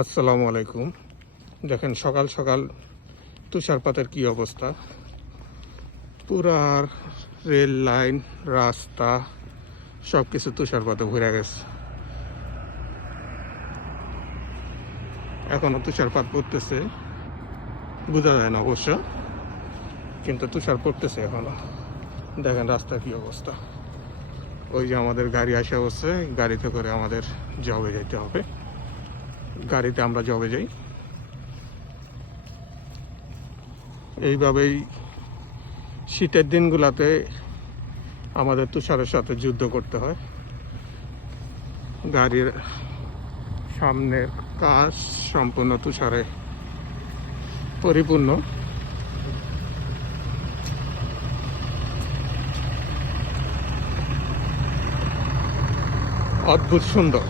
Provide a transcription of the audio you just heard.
আসসালামু আলাইকুম। দেখেন সকাল সকাল তুষারপাতের কি অবস্থা। পুরা রেল লাইন, রাস্তা সব কিছু তুষারপাতে ভরে গেছে। এখনো তুষারপাত পড়তেছে, বোঝা যায় না অবশ্য, কিন্তু তুষার পড়তেছে এখনো। দেখেন রাস্তার কি অবস্থা। ওই যে আমাদের গাড়ি আসা হচ্ছে, গাড়িতে করে আমাদের জবে যেতে হবে। গাড়িতে আমরা জবে যাই। এইভাবেই শীতের দিনগুলোতে আমাদের তুষারের সাথে যুদ্ধ করতে হয়। গাড়ির সামনের কাচ সম্পূর্ণ তুষারে পরিপূর্ণ। অদ্ভুত সুন্দর।